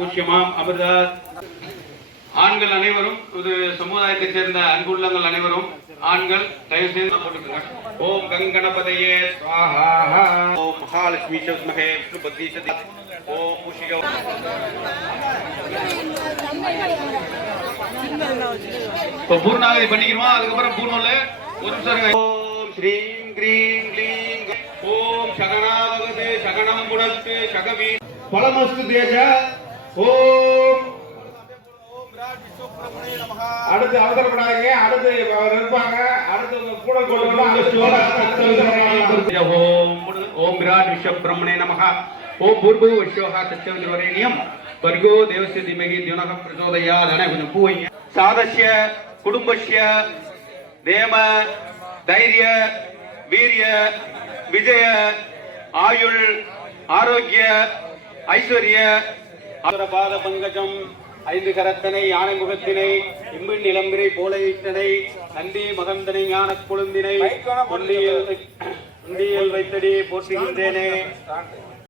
முக்கியமாம் அமிர்தா ஆண்கள் அனைவரும் ஒரு சமுதாயத்தைச் சேர்ந்த அன்புள்ளங்கள் அனைவரும் ஆண்கள் தயவு செய்து போட்டுக்கோங்க. ஓம் கங்கணபதையே ஓம் மகாலட்சுமி சத்மகே விஷ்ணு பத்ரீஷதி ஓம் முஷிக இப்போ பூர்ணாகதி பண்ணிக்கிறோம்? அதுக்கப்புறம் பூர்ணம்ல ஒரு நிமிஷம் ஓம் ஸ்ரீம் கிரீம் கிளீம். ஓம் சகனாவகது சகனம் புனத்து சகவீ பலமஸ்து தேஜ. ஓம். அடுத்து அவசரப்படாதீங்க அடுத்து அவர் இருப்பாங்க. அடுத்து கூட கொண்டு ஓம் ஓம் விராட் விஸ்வ பிரம்மணே நமः ஓம் பூர்வ விஸ்வஹ சத்யவந்திரவரேணியம் வர்கோ தேவஸ்ய திமகி தியுனக பிரச்சோதயாத் அண்ணா கொஞ்சம் பூ வைங்க சாதஸ்ய குடும்பஸ்ய தேம தைரிய வீரிய விஜய ஆயுள் ஆரோக்கிய ஐஸ்வர்ய பாத பங்கஜம் ஐந்து கரத்தனை யானை முகத்தினை இம்பின் நிலம்பிரை போலையிட்டனை நந்தி மகந்தனை ஞானக் கொழுந்தினை வைத்தடி போற்றுகின்றேனே.